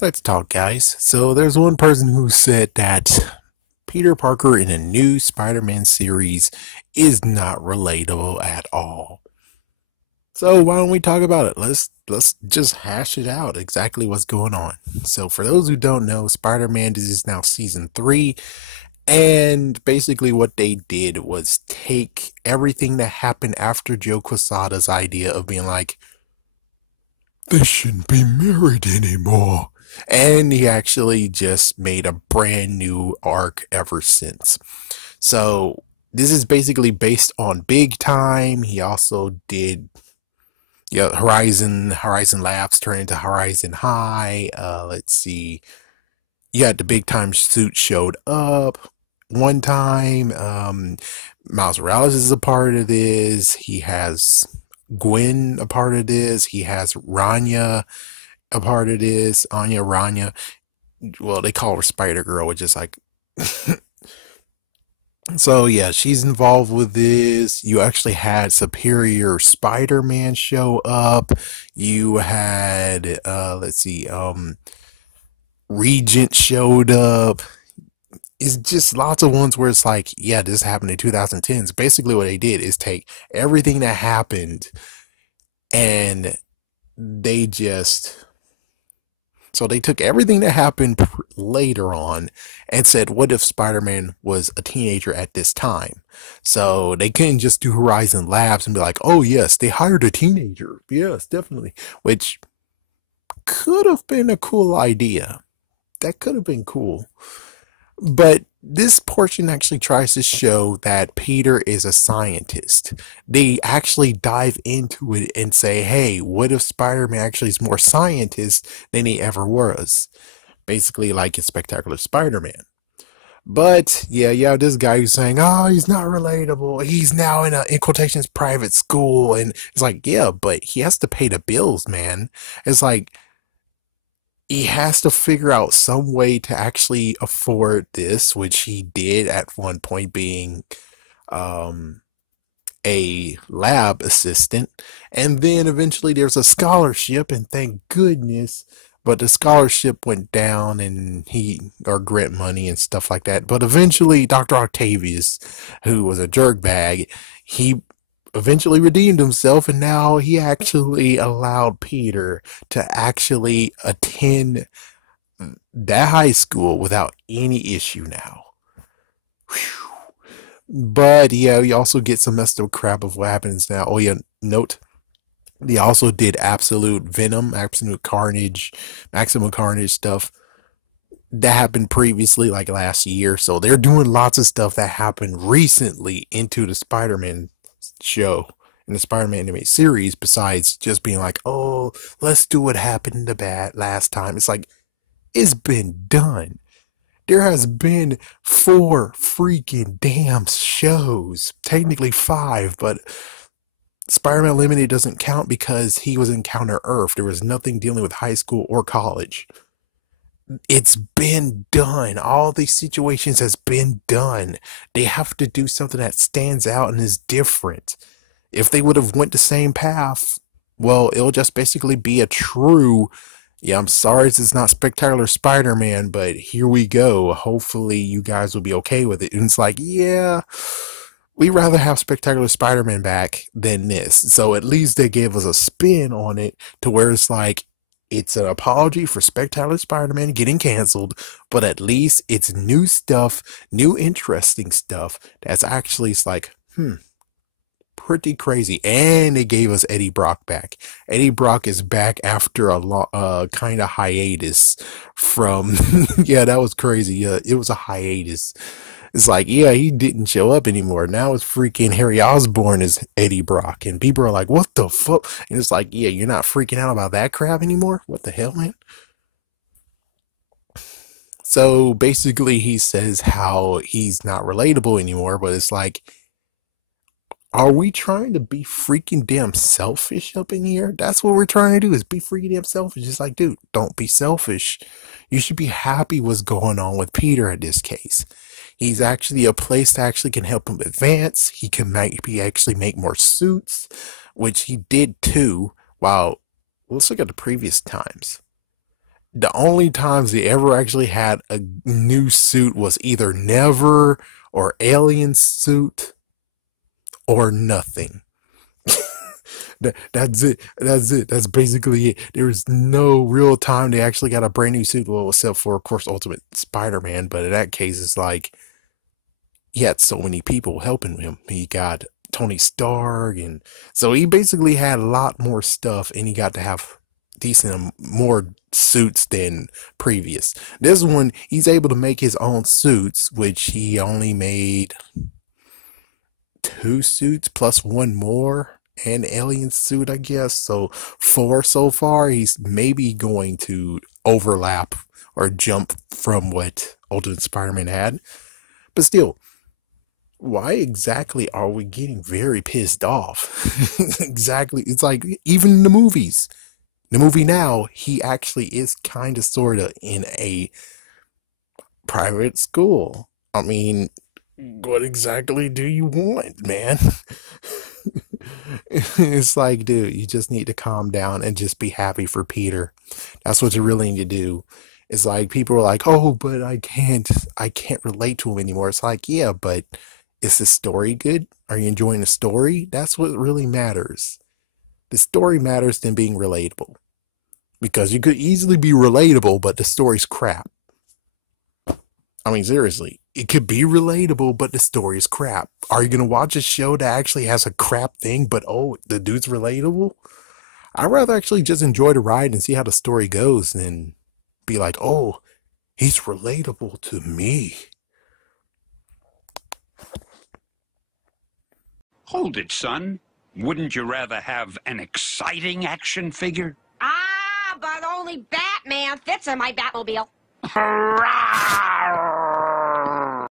Let's talk, guys. So, there's one person who said that Peter Parker in a new Spider Man series is not relatable at all. So, why don't we talk about it? Let's just hash it out exactly what's going on. So, for those who don't know, Spider Man this is now season 3. And basically, what they did was take everything that happened after Joe Quesada's idea of being like, they shouldn't be married anymore. And he actually just made a brand new arc ever since. So this is basically based on Big Time. He also did Horizon Labs turn into Horizon High. Let's see. Yeah, the Big Time suit showed up one time. Miles Morales is a part of this. He has Gwen a part of this. He has Rania a part of this. Anya Rania. Well, they call her Spider Girl, which is like. So yeah, she's involved with this. You actually had Superior Spider-Man show up. You had let's see, Regent showed up. It's just lots of ones where it's like, yeah, this happened in 2010s. Basically, what they did is take everything that happened and they just so they took everything that happened later on and said, what if Spider-Man was a teenager at this time? So they couldn't just do Horizon Labs and be like, oh, yes, they hired a teenager. Yes, definitely. Which could have been a cool idea. That could have been cool. But this portion actually tries to show that Peter is a scientist. They actually dive into it and say, hey, what if Spider-Man actually is more scientist than he ever was? Basically, like in Spectacular Spider-Man. But yeah, this guy who's saying, oh, he's not relatable. He's now in quotations, private school. And it's like, yeah, but he has to pay the bills, man. It's like, he has to figure out some way to actually afford this, which he did at one point being um, a lab assistant. And then eventually there's a scholarship, and thank goodness. But the scholarship went down and or grant money and stuff like that. But eventually, Dr. Octavius, who was a jerkbag, he eventually redeemed himself, and now he actually allowed Peter to actually attend that high school without any issue now. Whew. But yeah, you also get some messed up crap of what happens now. Oh yeah, note they also did Absolute Venom, Absolute Carnage, Maximum Carnage stuff that happened previously, like last year. So they're doing lots of stuff that happened recently into the Spider-Man show in the Spider-Man animated series, besides just being like, oh, let's do what happened in the bad last time. It's like, it's been done. There has been 4 freaking damn shows. Technically 5, but Spider-Man Limited doesn't count because he was in Counter Earth. There was nothing dealing with high school or college. It's been done. All these situations has been done. They have to do something that stands out and is different. If they would have went the same path, well, it'll just basically be a true, yeah, I'm sorry it's not Spectacular Spider-Man, but here we go. Hopefully you guys will be okay with it. And it's like, yeah, we rather have Spectacular Spider-Man back than this. So at least they gave us a spin on it to where it's like, it's an apology for Spectacular Spider-Man getting canceled, but at least it's new stuff, new interesting stuff that's actually, it's like, pretty crazy. And they gave us Eddie Brock back. Eddie Brock is back after a kind of hiatus from yeah, that was crazy. Yeah, it was a hiatus. It's like, yeah, he didn't show up anymore. Now it's freaking Harry Osborn as Eddie Brock, and people are like, what the fuck? And it's like, yeah, you're not freaking out about that crap anymore? What the hell, man? So basically he says how he's not relatable anymore, but it's like, are we trying to be freaking damn selfish up in here? That's what we're trying to do, is be freaking damn selfish. It's like, dude, don't be selfish. You should be happy what's going on with Peter in this case. He's actually a place that actually can help him advance. He can maybe actually make more suits, which he did too. Wow. Let's look at the previous times. The only times he ever actually had a new suit was either never or alien suit or nothing. That's it. That's it. That's basically it. There was no real time they actually got a brand new suit. Well, except for, of course, Ultimate Spider-Man. But in that case, it's like he had so many people helping him. He got Tony Stark, and so he basically had a lot more stuff, and he got to have decent more suits than previous. This one, he's able to make his own suits, which he only made two suits plus one more. An alien suit, I guess. So four so far. He's maybe going to overlap or jump from what Ultimate Spider-Man had. But still, why exactly are we getting very pissed off? Exactly. It's like even in the movies. The movie now, he actually is kind of sort of in a private school. I mean, what exactly do you want, man? It's like, dude, you just need to calm down and just be happy for Peter. That's what you really need to do. It's like people are like, "Oh, but I can't relate to him anymore." It's like, yeah, but is the story good? Are you enjoying the story? That's what really matters. The story matters than being relatable. Because you could easily be relatable, but the story's crap. I mean, seriously, it could be relatable, but the story is crap. Are you gonna watch a show that actually has a crap thing, but oh, the dude's relatable? I'd rather actually just enjoy the ride and see how the story goes than be like, oh, he's relatable to me. Hold it, son. Wouldn't you rather have an exciting action figure? Ah, but only Batman fits in my Batmobile. Hurrah!